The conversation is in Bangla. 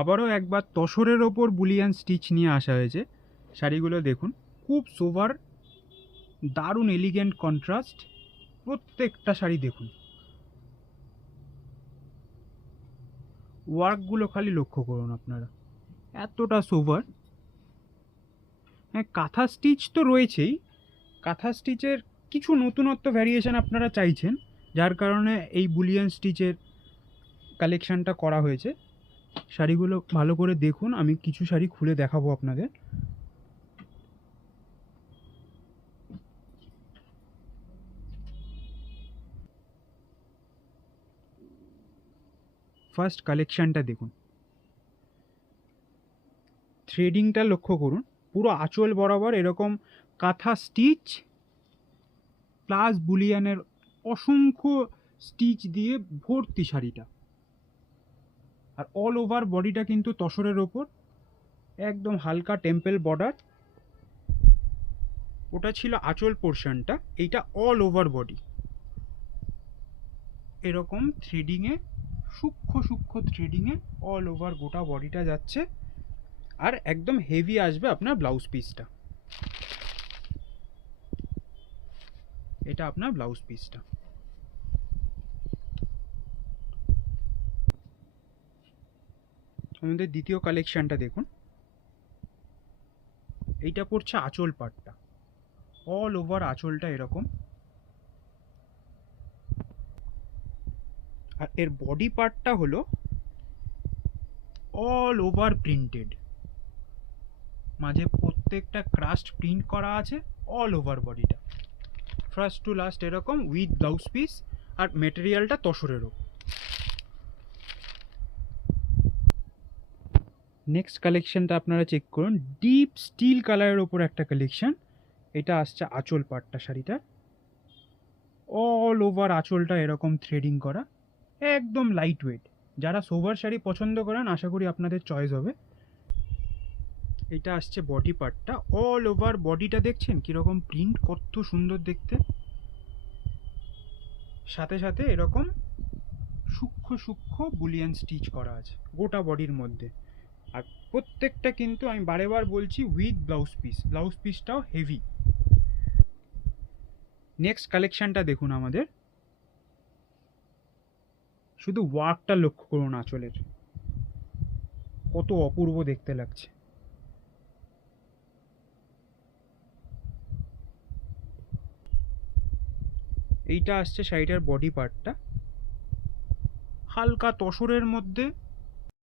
আবারও একবার তসরের ওপর বুলিয়ান স্টিচ নিয়ে আসা হয়েছে। শাড়িগুলো দেখুন, খুব সোবার, দারুণ এলিগেন্ট কন্ট্রাস্ট। প্রত্যেকটা শাড়ি দেখুন, ওয়ার্কগুলো খালি লক্ষ্য করুন আপনারা, এতটা সোবার। হ্যাঁ, কাঁথা স্টিচ তো রয়েছেই, কাঁথা স্টিচের কিছু নতুনত্ব ভ্যারিয়েশন আপনারা চাইছেন, যার কারণে এই বুলিয়ান স্টিচের কালেকশানটা করা হয়েছে। শাড়িগুলো ভালো করে দেখুন, আমি কিছু শাড়ি খুলে দেখাবো আপনাদের। ফার্স্ট কালেকশানটা দেখুন, থ্রেডিংটা লক্ষ্য করুন, পুরো আঁচল বরাবর এরকম কাঁথা স্টিচ প্লাস বুলিয়ানের অসংখ্য স্টিচ দিয়ে ভর্তি শাড়িটা। আর অল ওভার বডিটা কিন্তু তসরের ওপর, একদম হালকা টেম্পল বর্ডার। ওটা ছিল আঁচল পোর্শনটা, এইটা অল ওভার বডি এরকম থ্রেডিংয়ে, সূক্ষ্ম সূক্ষ্ম থ্রেডিংয়ে অল ওভার গোটা বডিটা যাচ্ছে। আর একদম হেভি আসবে আপনার ব্লাউজ পিসটা, এটা আপনার ব্লাউজ পিসটা। আমাদের দ্বিতীয় কালেকশানটা দেখুন, এইটা পড়ছে আঁচল পাটটা, অল ওভার আঁচলটা এরকম। আর এর বডি পার্টটা হলো অল ওভার প্রিন্টেড, মাঝে প্রত্যেকটা ক্রাস্ট প্রিন্ট করা আছে অল ওভার বডিটা, ফার্স্ট টু লাস্ট এরকম উইথ ব্লাউজ পিস। আর মেটেরিয়ালটা তসরের ওপর। নেক্সট কালেকশনটা আপনারা চেক করুন, ডিপ স্টিল কালারের ওপর একটা কালেকশন। এটা আসছে আঁচল পাটটা শাড়িটার, অল ওভার আঁচলটা এরকম থ্রেডিং করা, একদম লাইট ওয়েট। যারা সোভার শাড়ি পছন্দ করেন আশা করি আপনাদের চয়েস হবে। এটা আসছে বডি পার্টটা, অল ওভার বডিটা দেখছেন কীরকম প্রিন্ট, কত সুন্দর দেখতে। সাথে সাথে এরকম সূক্ষ্ম সূক্ষ্ম বুলিয়ান স্টিচ করা আছে গোটা বডির মধ্যে। আর প্রত্যেকটা কিন্তু আমি বারেবার বলছি উইথ ব্লাউজ পিস, ব্লাউজ পিসটাও হেভি। নেক্সট কালেকশানটা দেখুন আমাদের, শুধু ওয়ার্কটা লক্ষ্য করুন আঁচলের, কত অপূর্ব দেখতে লাগছে। এইটা আসছে শাড়িটার বডি পার্টটা, হালকা তসরের মধ্যে